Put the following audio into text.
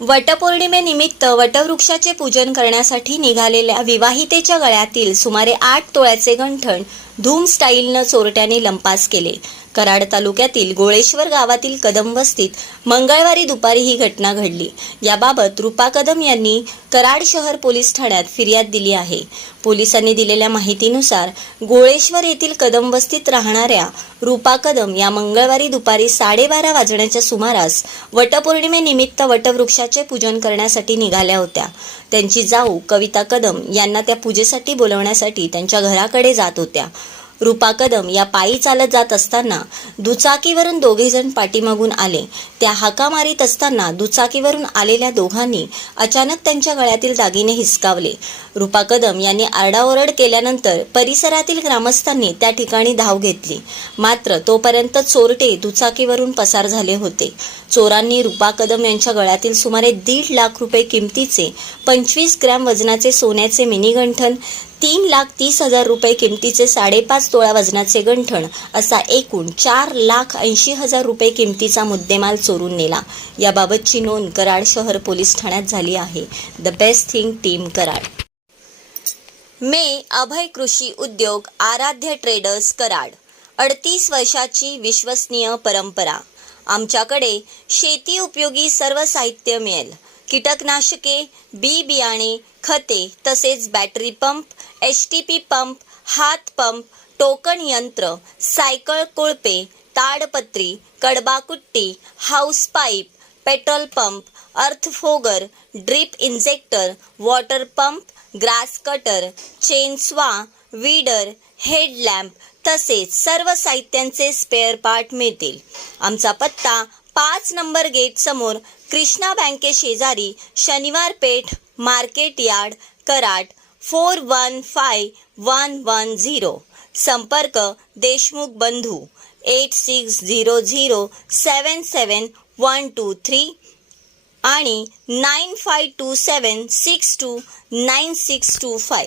वटपौर्णिमेनिमित्त वटवृक्षाचे पूजन करण्यासाठी निघालेल्या विवाहितेच्या गळ्यातील सुमारे आठ तोळ्याचे गंठण धूम स्टाईलनं चोरट्याने लंपास केले. कराड तालुक्यातील गोळेश्वर गावातील कदम वस्तीत मंगळवारी दुपारी ही घटना घडली. याबाबत रुपा कदम यांनी कराड शहर पोलीस ठाण्यात फिर्याद दिली आहे. पोलिसांनी दिलेल्या माहितीनुसार गोळेश्वर येथील कदम वस्तीत राहणाऱ्या रुपा कदम या मंगळवारी दुपारी साडेबारा वाजण्याच्या सुमारास वटपौर्णिमेनिमित्त वटवृक्षाचे पूजन करण्यासाठी निघाल्या होत्या. त्यांची जाऊ कविता कदम यांना त्या पूजेसाठी बोलवण्यासाठी त्यांच्या घराकडे जात होत्या. रुपा कदम या पायी चालत जात असताना दुचाकीवरून दोघेजण पाठीमागून आले. त्या हाका मारीत असताना दुचाकीवरून आलेल्या दोघांनी अचानक त्यांच्या गळ्यातील दागिने हिसकावले. रुपा कदम यांनी आरडाओरड केल्यानंतर परिसरातील ग्रामस्थांनी त्या ठिकाणी धाव घेतली. मात्र तोपर्यंत चोरटे दुचाकीवरून पसार झाले होते. चोरांनी रुपा कदम यांच्या गळ्यातील सुमारे दीड लाख रुपये किमतीचे पंचवीस ग्रॅम वजनाचे सोन्याचे मिनीगंठन तीन लाख तीस हजार रुपये किमतीचे साडेपाच तोळा वजनाचे गंठण असा एकूण चार लाख ऐंशी हजार रुपये किमतीचा मुद्देमाल चोरून नेला. याबाबतची नोंद कराड शहर पोलीस ठाण्यात झाली आहे. The best thing team Karad. मे अभय कृषी उद्योग आराध्य ट्रेडर्स कराड. अडतीस वर्षाची विश्वसनीय परंपरा. आमच्याकडे शेती उपयोगी सर्व साहित्य मिळेल. कीटकनाशके बी बियाणे खते तसेच battery pump H T P pump हात पंप टोकन यंत्र सायकल कोळपे ताडपत्री कडबाकुट्टी hose pipe petrol pump अर्थफोगर drip injector water pump grass cutter chainsaw weeder headlamp तसेच सर्व साहित्यांचे स्पेअर पार्ट मिळतील. आमचा पत्ता पाच नंबर गेट समोर कृष्णा बँके शेजारी Shaniwar Peth market yard Karad four one five one one zero संपर्क देशमुख बंधू eight six zero zero seven seven one two three आणि nine five two seven six two nine six two five